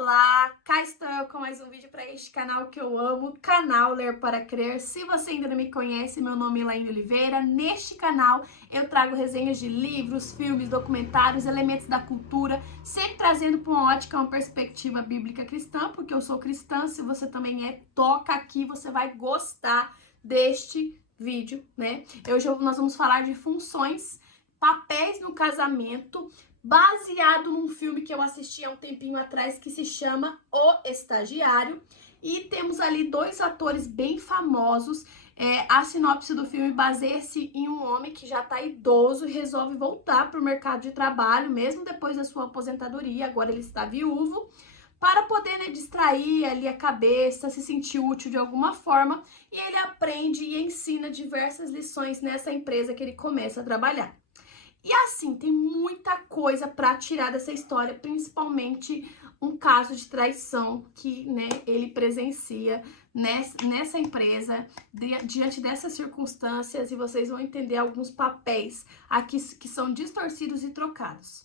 Olá, cá estou eu com mais um vídeo para este canal que eu amo, canal Ler para Crer. Se você ainda não me conhece, meu nome é Elaine Oliveira. Neste canal eu trago resenhas de livros, filmes, documentários, elementos da cultura, sempre trazendo para uma ótica, uma perspectiva bíblica cristã, porque eu sou cristã. Se você também é, toca aqui, você vai gostar deste vídeo, né? Hoje nós vamos falar de funções, papéis no casamento, baseado num filme que eu assisti há um tempinho atrás que se chama O Estagiário, e temos ali dois atores bem famosos. A sinopse do filme baseia-se em um homem que já está idoso e resolve voltar para o mercado de trabalho, mesmo depois da sua aposentadoria. Agora ele está viúvo, para poder, distrair ali a cabeça, se sentir útil de alguma forma, e ele aprende e ensina diversas lições nessa empresa que ele começa a trabalhar. E assim, tem muita coisa para tirar dessa história, principalmente um caso de traição que, ele presencia nessa empresa, diante dessas circunstâncias, e vocês vão entender alguns papéis aqui que são distorcidos e trocados.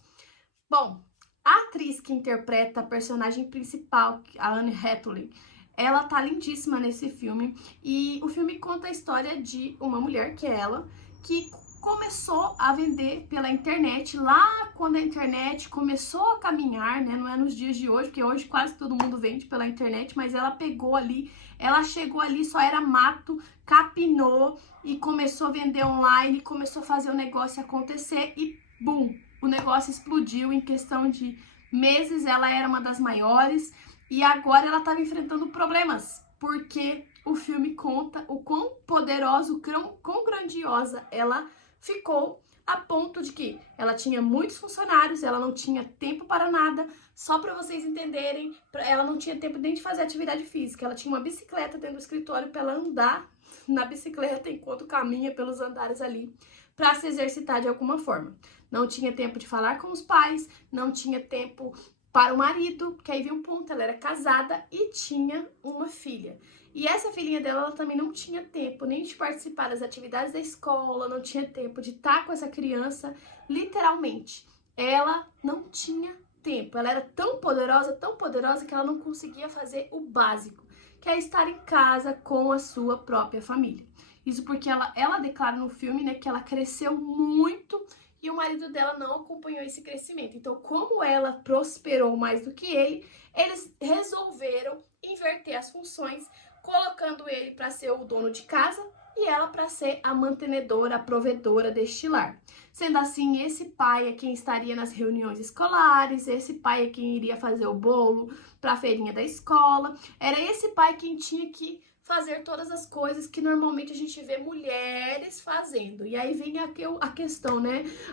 Bom, a atriz que interpreta a personagem principal, a Anne Hathaway, ela tá lindíssima nesse filme, e o filme conta a história de uma mulher, que é ela, que começou a vender pela internet, lá quando a internet começou a caminhar, não é nos dias de hoje, porque hoje quase todo mundo vende pela internet, mas ela pegou ali, ela chegou ali, só era mato, capinou e começou a vender online, começou a fazer o negócio acontecer e bum, o negócio explodiu. Em questão de meses ela era uma das maiores, e agora ela estava enfrentando problemas, porque o filme conta o quão poderosa, o quão grandiosa ela ficou, a ponto de que ela tinha muitos funcionários, ela não tinha tempo para nada. Só para vocês entenderem, ela não tinha tempo nem de fazer atividade física. Ela tinha uma bicicleta dentro do escritório para ela andar na bicicleta enquanto caminha pelos andares ali, para se exercitar de alguma forma. Não tinha tempo de falar com os pais, não tinha tempo para o marido, que aí veio um ponto, ela era casada e tinha uma filha. E essa filhinha dela, ela também não tinha tempo nem de participar das atividades da escola, não tinha tempo de estar com essa criança, literalmente. Ela não tinha tempo, ela era tão poderosa que ela não conseguia fazer o básico, que é estar em casa com a sua própria família. Isso porque ela declara no filme, que ela cresceu muito e o marido dela não acompanhou esse crescimento. Então, como ela prosperou mais do que ele, eles resolveram inverter as funções, colocando ele para ser o dono de casa e ela para ser a mantenedora, a provedora deste lar. Sendo assim, esse pai é quem estaria nas reuniões escolares, esse pai é quem iria fazer o bolo para a feirinha da escola, era esse pai quem tinha que fazer todas as coisas que normalmente a gente vê mulheres fazendo. E aí vem a questão,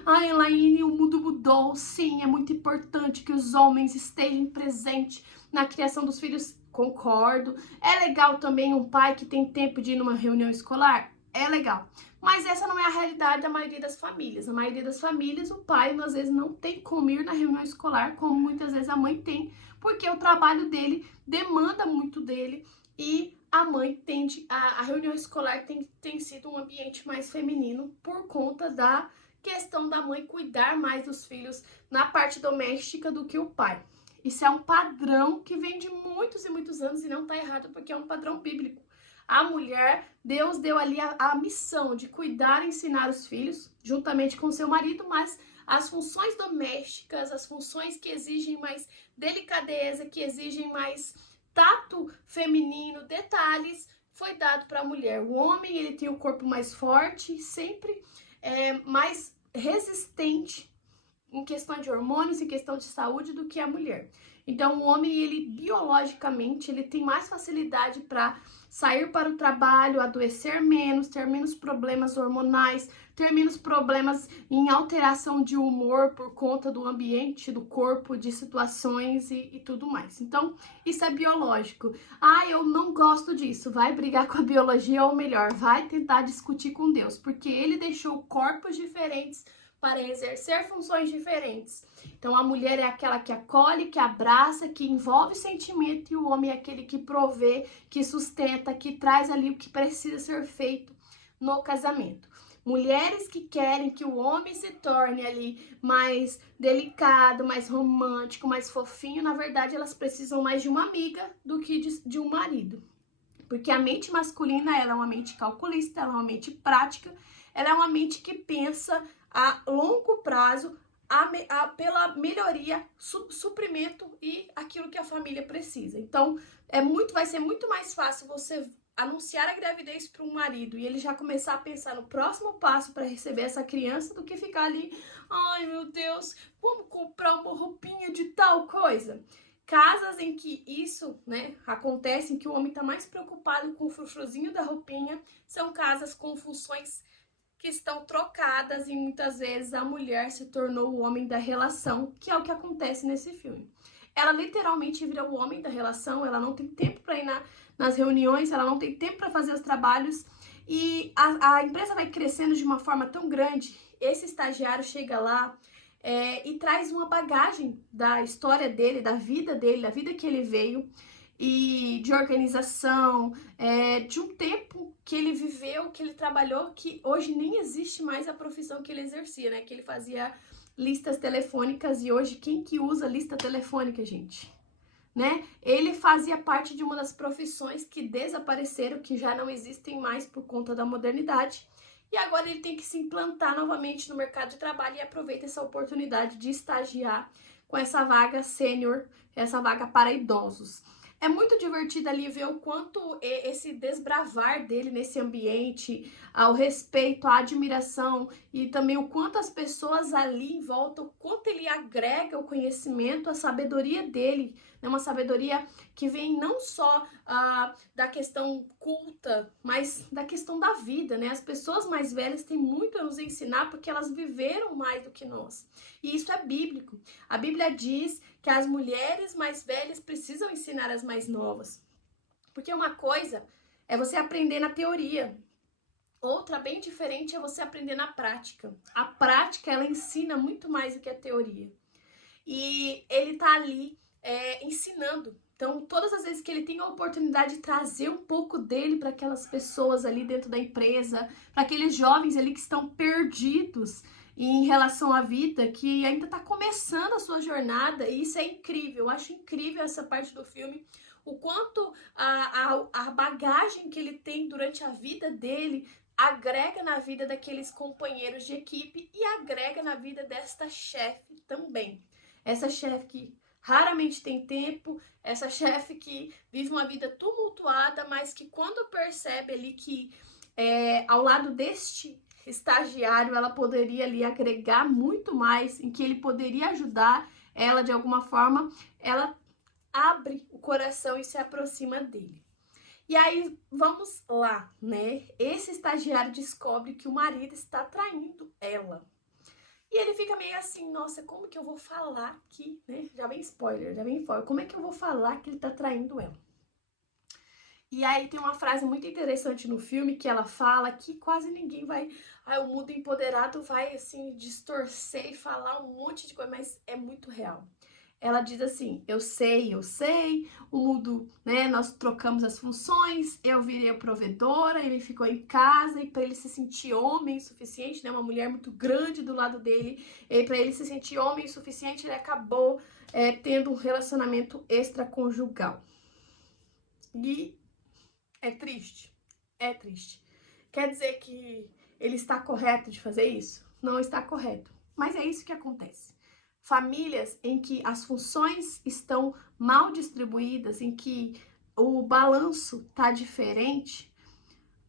Ah, Elaine, o mundo mudou. Sim, é muito importante que os homens estejam presentes na criação dos filhos. Concordo. É legal também um pai que tem tempo de ir numa reunião escolar? É legal. Mas essa não é a realidade da maioria das famílias. A maioria das famílias, o pai, às vezes, não tem como ir na reunião escolar, como muitas vezes a mãe tem, porque o trabalho dele demanda muito dele, e a mãe tende, a reunião escolar tem sido um ambiente mais feminino por conta da questão da mãe cuidar mais dos filhos na parte doméstica do que o pai. Isso é um padrão que vem de muitos e muitos anos, e não tá errado, porque é um padrão bíblico. A mulher, Deus deu ali a missão de cuidar e ensinar os filhos, juntamente com seu marido, mas as funções domésticas, as funções que exigem mais delicadeza, que exigem mais tato feminino, detalhes, foi dado para a mulher. O homem, ele tem o corpo mais forte, sempre mais resistente em questão de hormônios, em questão de saúde, do que a mulher. Então, o homem, ele biologicamente, ele tem mais facilidade para sair para o trabalho, adoecer menos, ter menos problemas hormonais, ter menos problemas em alteração de humor por conta do ambiente, do corpo, de situações e tudo mais. Então, isso é biológico. Ah, eu não gosto disso. Vai brigar com a biologia, ou melhor, vai tentar discutir com Deus, porque ele deixou corpos diferentes para exercer funções diferentes. Então, a mulher é aquela que acolhe, que abraça, que envolve sentimento, e o homem é aquele que provê, que sustenta, que traz ali o que precisa ser feito no casamento. Mulheres que querem que o homem se torne ali mais delicado, mais romântico, mais fofinho, na verdade elas precisam mais de uma amiga do que de um marido. Porque a mente masculina, ela é uma mente calculista, ela é uma mente prática, ela é uma mente que pensa a longo prazo pela melhoria, suprimento e aquilo que a família precisa. Então, vai ser muito mais fácil você anunciar a gravidez para um marido e ele já começar a pensar no próximo passo para receber essa criança do que ficar ali, ai meu Deus, vamos comprar uma roupinha de tal coisa. Casas em que isso, né, acontece, em que o homem está mais preocupado com o frufruzinho da roupinha, são casas com funções que estão trocadas e muitas vezes a mulher se tornou o homem da relação, que é o que acontece nesse filme. Ela literalmente vira o homem da relação, ela não tem tempo para ir nas reuniões, ela não tem tempo para fazer os trabalhos e a empresa vai crescendo de uma forma tão grande. Esse estagiário chega lá e traz uma bagagem da história dele, da vida que ele veio, e de organização, de um tempo que ele viveu, que ele trabalhou, que hoje nem existe mais a profissão que ele exercia, né? Que ele fazia listas telefônicas e hoje quem que usa lista telefônica, gente? Né? Ele fazia parte de uma das profissões que desapareceram, que já não existem mais por conta da modernidade. E agora ele tem que se implantar novamente no mercado de trabalho e aproveita essa oportunidade de estagiar com essa vaga sênior, essa vaga para idosos. É muito divertido ali ver o quanto esse desbravar dele nesse ambiente, o respeito, a admiração e também o quanto as pessoas ali em volta, o quanto ele agrega o conhecimento, a sabedoria dele, né? Uma sabedoria que vem não só da questão culta, mas da questão da vida, né? As pessoas mais velhas têm muito a nos ensinar porque elas viveram mais do que nós. E isso é bíblico. A Bíblia diz que as mulheres mais velhas precisam ensinar as mais novas. Porque uma coisa é você aprender na teoria, outra bem diferente é você aprender na prática. A prática, ela ensina muito mais do que a teoria. E ele tá ali ensinando. Então, todas as vezes que ele tem a oportunidade de trazer um pouco dele para aquelas pessoas ali dentro da empresa, para aqueles jovens ali que estão perdidos em relação à vida, que ainda está começando a sua jornada, e isso é incrível. Eu acho incrível essa parte do filme, o quanto a bagagem que ele tem durante a vida dele agrega na vida daqueles companheiros de equipe e agrega na vida desta chefe também. Essa chefe que raramente tem tempo, essa chefe que vive uma vida tumultuada, mas que quando percebe ali que ao lado deste estagiário ela poderia ali agregar muito mais, em que ele poderia ajudar ela de alguma forma, ela abre o coração e se aproxima dele. E aí, vamos lá, né? Esse estagiário descobre que o marido está traindo ela. E ele fica meio assim, nossa, como que eu vou falar que, né? Já vem spoiler, como é que eu vou falar que ele tá traindo ela? E aí tem uma frase muito interessante no filme que ela fala que quase ninguém vai, o mundo empoderado vai assim distorcer e falar um monte de coisa, mas é muito real. Ela diz assim, eu sei, o mundo, né, nós trocamos as funções, eu virei provedora, ele ficou em casa e para ele se sentir homem o suficiente, né, uma mulher muito grande do lado dele, e para ele se sentir homem o suficiente, ele acabou tendo um relacionamento extraconjugal. E é triste, é triste. Quer dizer que ele está correto de fazer isso? Não está correto, mas é isso que acontece. Famílias em que as funções estão mal distribuídas, em que o balanço tá diferente,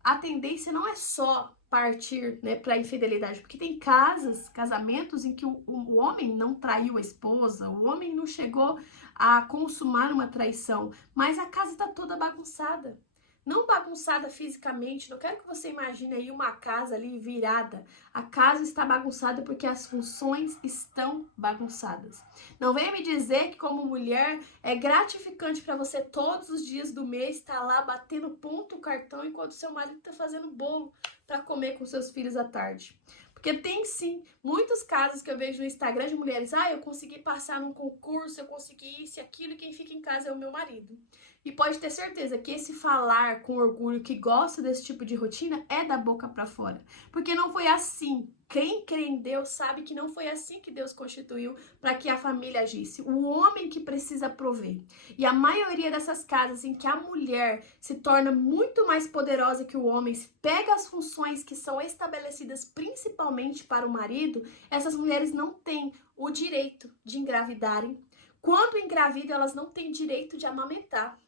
a tendência não é só partir, né, para a infidelidade, porque tem casamentos em que o homem não traiu a esposa, o homem não chegou a consumar uma traição, mas a casa está toda bagunçada. Não bagunçada fisicamente, não quero que você imagine aí uma casa ali virada. A casa está bagunçada porque as funções estão bagunçadas. Não venha me dizer que como mulher é gratificante para você todos os dias do mês estar lá batendo ponto o cartão enquanto seu marido está fazendo bolo para comer com seus filhos à tarde. Porque tem sim muitos casos que eu vejo no Instagram de mulheres, eu consegui passar num concurso, eu consegui isso e aquilo, e quem fica em casa é o meu marido. E pode ter certeza que esse falar com orgulho que gosta desse tipo de rotina é da boca para fora. Porque não foi assim. Quem crê em Deus sabe que não foi assim que Deus constituiu para que a família agisse. O homem que precisa prover. E a maioria dessas casas em que a mulher se torna muito mais poderosa que o homem, pega as funções que são estabelecidas principalmente para o marido, essas mulheres não têm o direito de engravidarem. Quando engravidam, elas não têm direito de amamentar.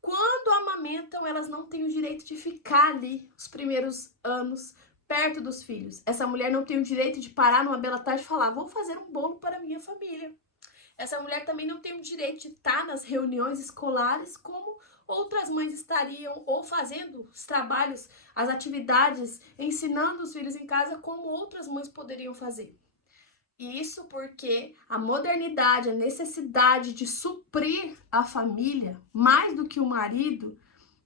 Quando amamentam, elas não têm o direito de ficar ali os primeiros anos perto dos filhos. Essa mulher não tem o direito de parar numa bela tarde e falar: vou fazer um bolo para minha família. Essa mulher também não tem o direito de estar nas reuniões escolares como outras mães estariam, ou fazendo os trabalhos, as atividades, ensinando os filhos em casa como outras mães poderiam fazer. E isso porque a modernidade, a necessidade de suprir a família, mais do que o marido,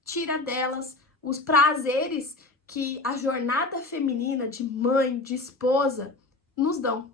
tira delas os prazeres que a jornada feminina de mãe, de esposa, nos dão.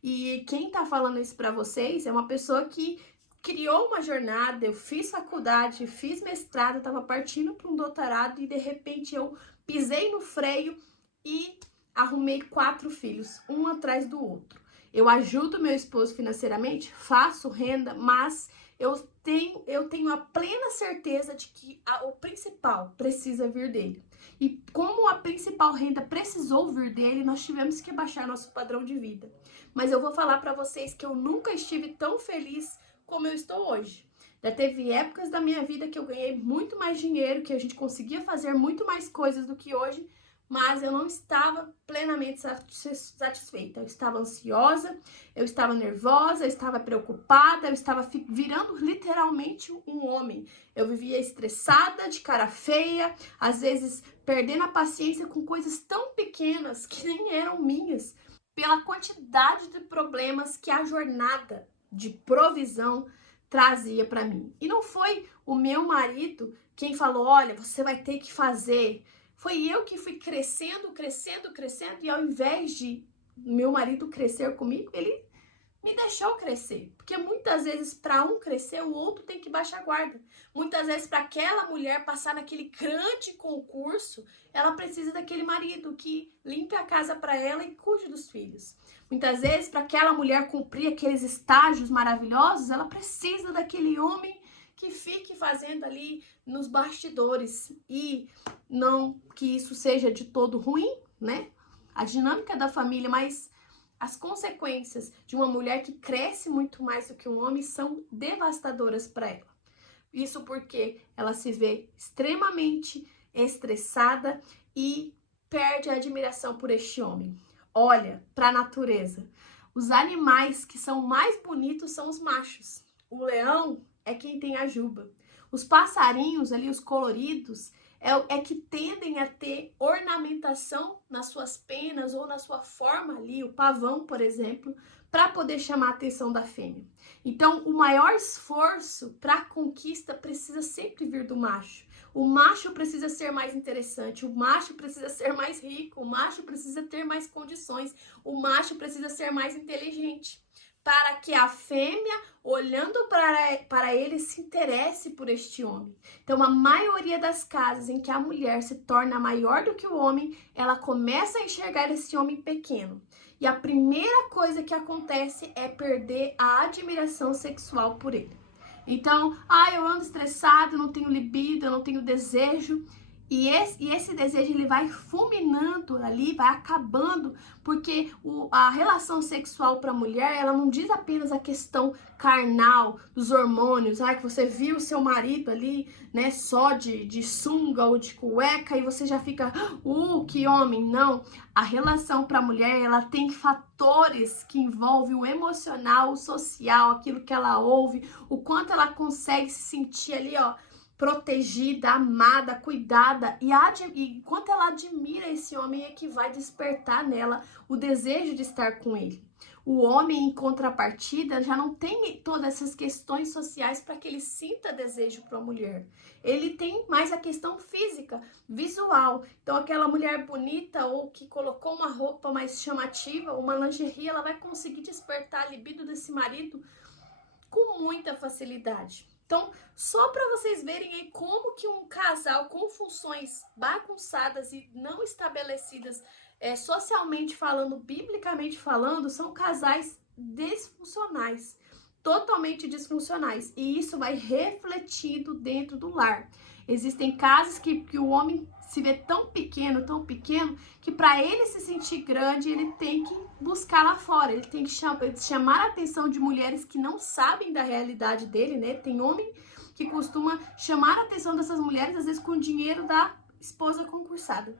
E quem tá falando isso para vocês é uma pessoa que criou uma jornada. Eu fiz faculdade, fiz mestrado, tava partindo para um doutorado e de repente eu pisei no freio e arrumei 4 filhos, um atrás do outro. Eu ajudo meu esposo financeiramente, faço renda, mas eu tenho a plena certeza de que o principal precisa vir dele. E como a principal renda precisou vir dele, nós tivemos que baixar nosso padrão de vida. Mas eu vou falar para vocês que eu nunca estive tão feliz como eu estou hoje. Já teve épocas da minha vida que eu ganhei muito mais dinheiro, que a gente conseguia fazer muito mais coisas do que hoje, mas eu não estava plenamente satisfeita. Eu estava ansiosa, eu estava nervosa, eu estava preocupada, eu estava virando literalmente um homem. Eu vivia estressada, de cara feia, às vezes perdendo a paciência com coisas tão pequenas que nem eram minhas, pela quantidade de problemas que a jornada de provisão trazia para mim. E não foi o meu marido quem falou: olha, você vai ter que fazer. Foi eu que fui crescendo, e ao invés de meu marido crescer comigo, ele me deixou crescer. Porque muitas vezes, para um crescer, o outro tem que baixar a guarda. Muitas vezes, para aquela mulher passar naquele grande concurso, ela precisa daquele marido que limpe a casa para ela e cuide dos filhos. Muitas vezes, para aquela mulher cumprir aqueles estágios maravilhosos, ela precisa daquele homem que fique fazendo ali nos bastidores. E não que isso seja de todo ruim, né? A dinâmica da família, mas as consequências de uma mulher que cresce muito mais do que um homem são devastadoras para ela. Isso porque ela se vê extremamente estressada e perde a admiração por este homem. Olha para a natureza. Os animais que são mais bonitos são os machos. O leão é quem tem a juba. Os passarinhos ali, os coloridos, é que tendem a ter ornamentação nas suas penas ou na sua forma ali, o pavão, por exemplo, para poder chamar a atenção da fêmea. Então, o maior esforço para a conquista precisa sempre vir do macho. O macho precisa ser mais interessante, o macho precisa ser mais rico, o macho precisa ter mais condições, o macho precisa ser mais inteligente, para que a fêmea, olhando para ele, se interesse por este homem. Então, a maioria das casas em que a mulher se torna maior do que o homem, ela começa a enxergar esse homem pequeno. E a primeira coisa que acontece é perder a admiração sexual por ele. Então, eu ando estressado, não tenho libido, eu não tenho desejo. E esse desejo ele vai fulminando ali, vai acabando, porque a relação sexual para a mulher, ela não diz apenas a questão carnal, dos hormônios, que você viu o seu marido ali, né, só de sunga ou de cueca e você já fica, que homem, não. A relação para a mulher, ela tem fatores que envolvem o emocional, o social, aquilo que ela ouve, o quanto ela consegue se sentir ali, protegida, amada, cuidada, e enquanto ela admira esse homem é que vai despertar nela o desejo de estar com ele. O homem, em contrapartida, já não tem todas essas questões sociais para que ele sinta desejo para a mulher. Ele tem mais a questão física, visual. Então, aquela mulher bonita ou que colocou uma roupa mais chamativa, uma lingerie, ela vai conseguir despertar a libido desse marido com muita facilidade. Então, só para vocês verem aí como que um casal com funções bagunçadas e não estabelecidas, socialmente falando, biblicamente falando, são casais disfuncionais, totalmente disfuncionais. E isso vai refletido dentro do lar. Existem casos que o homem se vê tão pequeno, que para ele se sentir grande, ele tem que buscar lá fora. Ele tem que chamar a atenção de mulheres que não sabem da realidade dele, né? Tem homem que costuma chamar a atenção dessas mulheres, às vezes com o dinheiro da esposa concursada.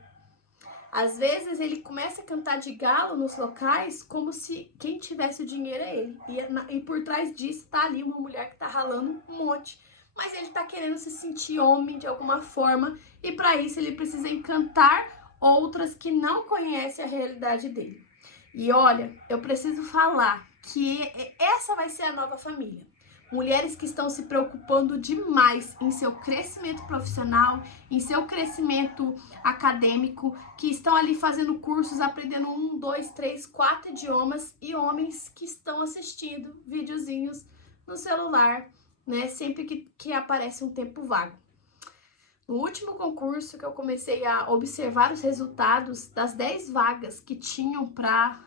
Às vezes ele começa a cantar de galo nos locais como se quem tivesse o dinheiro é ele. E por trás disso tá ali uma mulher que tá ralando um monte. Mas ele tá querendo se sentir homem de alguma forma. E para isso ele precisa encantar outras que não conhecem a realidade dele. E olha, eu preciso falar que essa vai ser a nova família. Mulheres que estão se preocupando demais em seu crescimento profissional, em seu crescimento acadêmico, que estão ali fazendo cursos, aprendendo 1, 2, 3, 4 idiomas, e homens que estão assistindo videozinhos no celular, né? Sempre que aparece um tempo vago. No último concurso que eu comecei a observar os resultados das 10 vagas que tinham para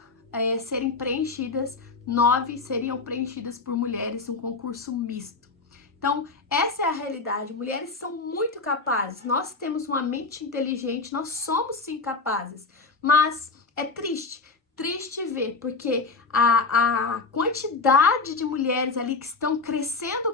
serem preenchidas, 9 seriam preenchidas por mulheres, um concurso misto. Então, essa é a realidade. Mulheres são muito capazes. Nós temos uma mente inteligente, nós somos sim capazes. Mas é triste ver, porque a quantidade de mulheres ali que estão crescendo,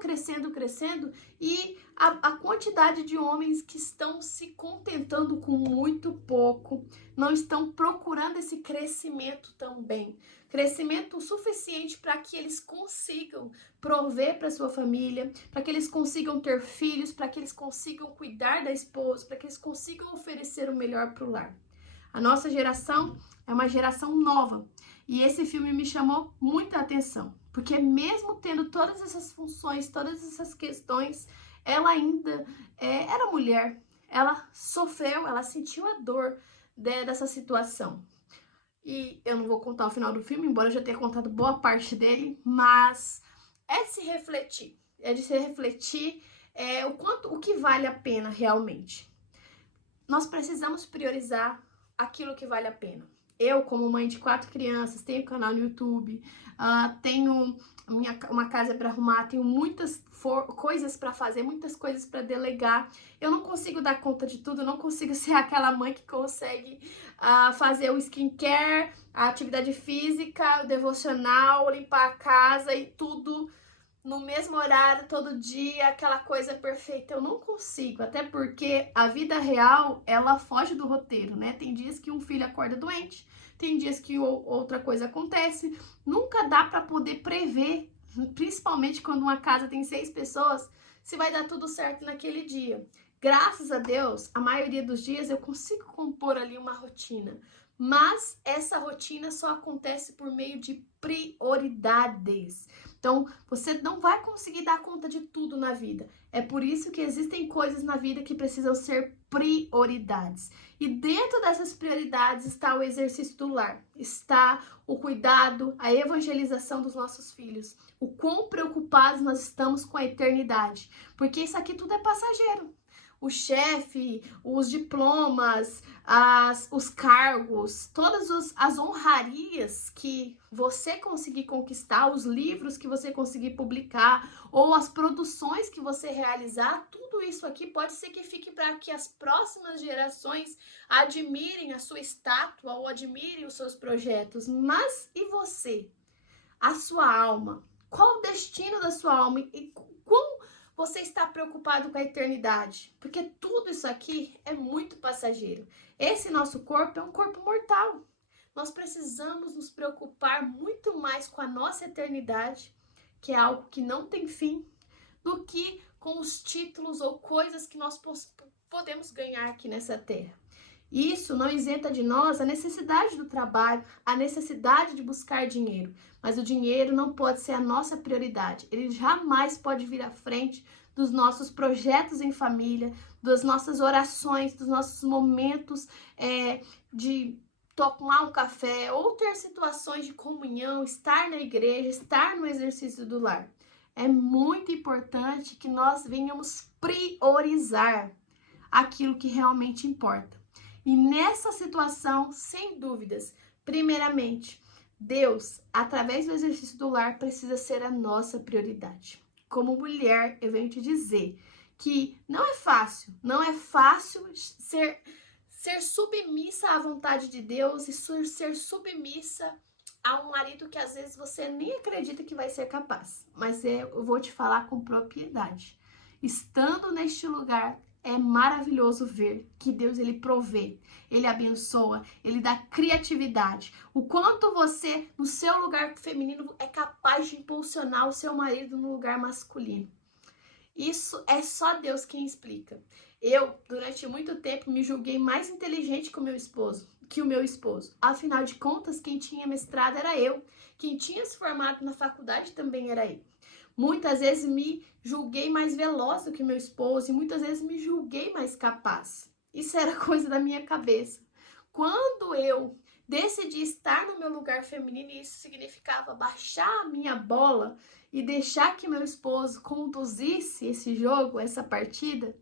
e a quantidade de homens que estão se contentando com muito pouco, não estão procurando esse crescimento também. Crescimento suficiente para que eles consigam prover para sua família, para que eles consigam ter filhos, para que eles consigam cuidar da esposa, para que eles consigam oferecer o melhor para o lar. A nossa geração é uma geração nova e esse filme me chamou muita atenção, porque mesmo tendo todas essas funções, todas essas questões, ela ainda era mulher, ela sofreu, ela sentiu a dor dessa situação. E eu não vou contar o final do filme, embora eu já tenha contado boa parte dele, mas é de se refletir, o que vale a pena realmente. Nós precisamos priorizar aquilo que vale a pena. Eu, como mãe de 4 crianças, tenho canal no YouTube, tenho uma casa para arrumar, tenho muitas coisas para fazer, muitas coisas para delegar. Eu não consigo dar conta de tudo, eu não consigo ser aquela mãe que consegue fazer o skincare, a atividade física, o devocional, limpar a casa e tudo no mesmo horário, todo dia, aquela coisa perfeita. Eu não consigo, até porque a vida real, ela foge do roteiro, né? Tem dias que um filho acorda doente, tem dias que outra coisa acontece. Nunca dá para poder prever, principalmente quando uma casa tem 6 pessoas, se vai dar tudo certo naquele dia. Graças a Deus, a maioria dos dias eu consigo compor ali uma rotina, mas essa rotina só acontece por meio de prioridades. Então, você não vai conseguir dar conta de tudo na vida. É por isso que existem coisas na vida que precisam ser prioridades. E dentro dessas prioridades está o exercício do lar, está o cuidado, a evangelização dos nossos filhos. O quão preocupados nós estamos com a eternidade. Porque isso aqui tudo é passageiro. O chefe, os diplomas, os cargos, todas as honrarias que você conseguir conquistar, os livros que você conseguir publicar, ou as produções que você realizar, tudo isso aqui pode ser que fique para que as próximas gerações admirem a sua estátua ou admirem os seus projetos. Mas e você? A sua alma? Qual o destino da sua alma? E quão você está preocupado com a eternidade? Porque tudo isso aqui é muito passageiro. Esse nosso corpo é um corpo mortal. Nós precisamos nos preocupar muito mais com a nossa eternidade, que é algo que não tem fim, do que com os títulos ou coisas que nós podemos ganhar aqui nessa terra. Isso não isenta de nós a necessidade do trabalho, a necessidade de buscar dinheiro. Mas o dinheiro não pode ser a nossa prioridade. Ele jamais pode vir à frente dos nossos projetos em família, das nossas orações, dos nossos momentos de tomar um café ou ter situações de comunhão, estar na igreja, estar no exercício do lar. É muito importante que nós venhamos priorizar aquilo que realmente importa. E nessa situação, sem dúvidas, primeiramente, Deus, através do exercício do lar, precisa ser a nossa prioridade. Como mulher, eu venho te dizer que não é fácil ser submissa à vontade de Deus e ser submissa a um marido que às vezes você nem acredita que vai ser capaz. Mas eu vou te falar com propriedade. Estando neste lugar, é maravilhoso ver que Deus, ele provê, ele abençoa, ele dá criatividade. O quanto você, no seu lugar feminino, é capaz de impulsionar o seu marido no lugar masculino. Isso é só Deus quem explica. Eu, durante muito tempo, me julguei mais inteligente que o meu esposo. Afinal de contas, quem tinha mestrado era eu. Quem tinha se formado na faculdade também era eu. Muitas vezes me julguei mais veloz do que meu esposo e muitas vezes me julguei mais capaz. Isso era coisa da minha cabeça. Quando eu decidi estar no meu lugar feminino, e isso significava baixar a minha bola e deixar que meu esposo conduzisse esse jogo, essa partida,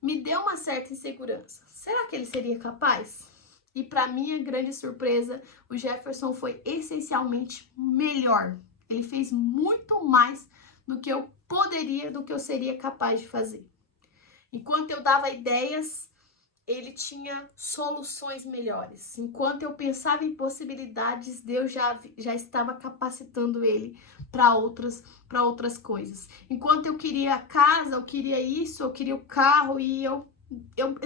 me deu uma certa insegurança. Será que ele seria capaz? E para minha grande surpresa, o Jefferson foi essencialmente melhor. Ele fez muito mais do que eu poderia, do que eu seria capaz de fazer. Enquanto eu dava ideias, ele tinha soluções melhores. Enquanto eu pensava em possibilidades, Deus já estava capacitando ele para outras coisas. Enquanto eu queria a casa, eu queria isso, eu queria o carro e eu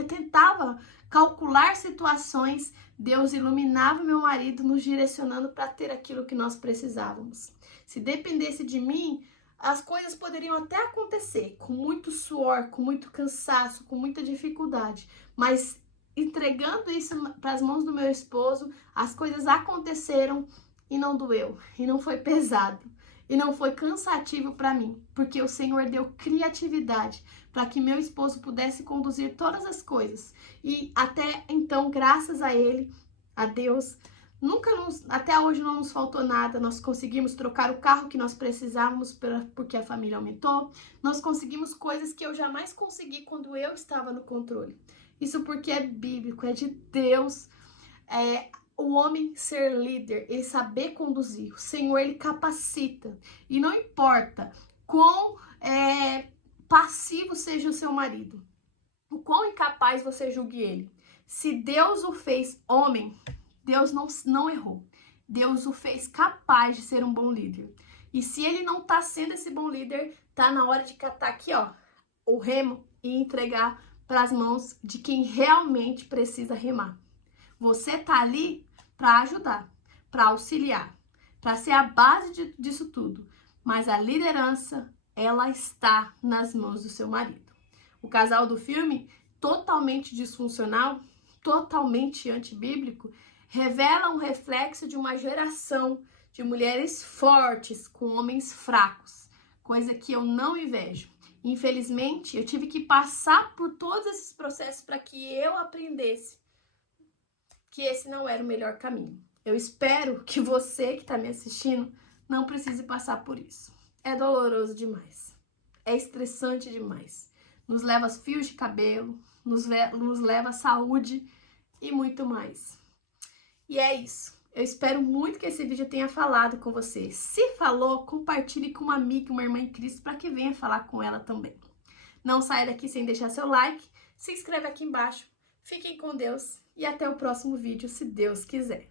tentava calcular situações, Deus iluminava meu marido, nos direcionando para ter aquilo que nós precisávamos. Se dependesse de mim, as coisas poderiam até acontecer com muito suor, com muito cansaço, com muita dificuldade, mas entregando isso para as mãos do meu esposo, as coisas aconteceram e não doeu, e não foi pesado, e não foi cansativo para mim, porque o Senhor deu criatividade para que meu esposo pudesse conduzir todas as coisas. E até então, graças a ele, a Deus, até hoje não nos faltou nada. Nós conseguimos trocar o carro que nós precisávamos porque a família aumentou. Nós conseguimos coisas que eu jamais consegui quando eu estava no controle. Isso porque é bíblico, é de Deus. O homem ser líder, ele saber conduzir. O Senhor, ele capacita. E não importa quão passivo seja o seu marido, o quão incapaz você julgue ele. Se Deus o fez homem, Deus não errou. Deus o fez capaz de ser um bom líder. E se ele não tá sendo esse bom líder, tá na hora de catar aqui, ó, o remo e entregar para as mãos de quem realmente precisa remar. Você tá ali para ajudar, para auxiliar, para ser a base disso tudo. Mas a liderança, ela está nas mãos do seu marido. O casal do filme, totalmente disfuncional, totalmente antibíblico, revela um reflexo de uma geração de mulheres fortes com homens fracos, coisa que eu não invejo. Infelizmente, eu tive que passar por todos esses processos para que eu aprendesse que esse não era o melhor caminho. Eu espero que você que está me assistindo não precise passar por isso. É doloroso demais, é estressante demais, nos leva a fios de cabelo, nos leva a saúde e muito mais. E é isso. Eu espero muito que esse vídeo tenha falado com você. Se falou, compartilhe com uma amiga, uma irmã em Cristo, para que venha falar com ela também. Não saia daqui sem deixar seu like, se inscreve aqui embaixo. Fiquem com Deus e até o próximo vídeo, se Deus quiser.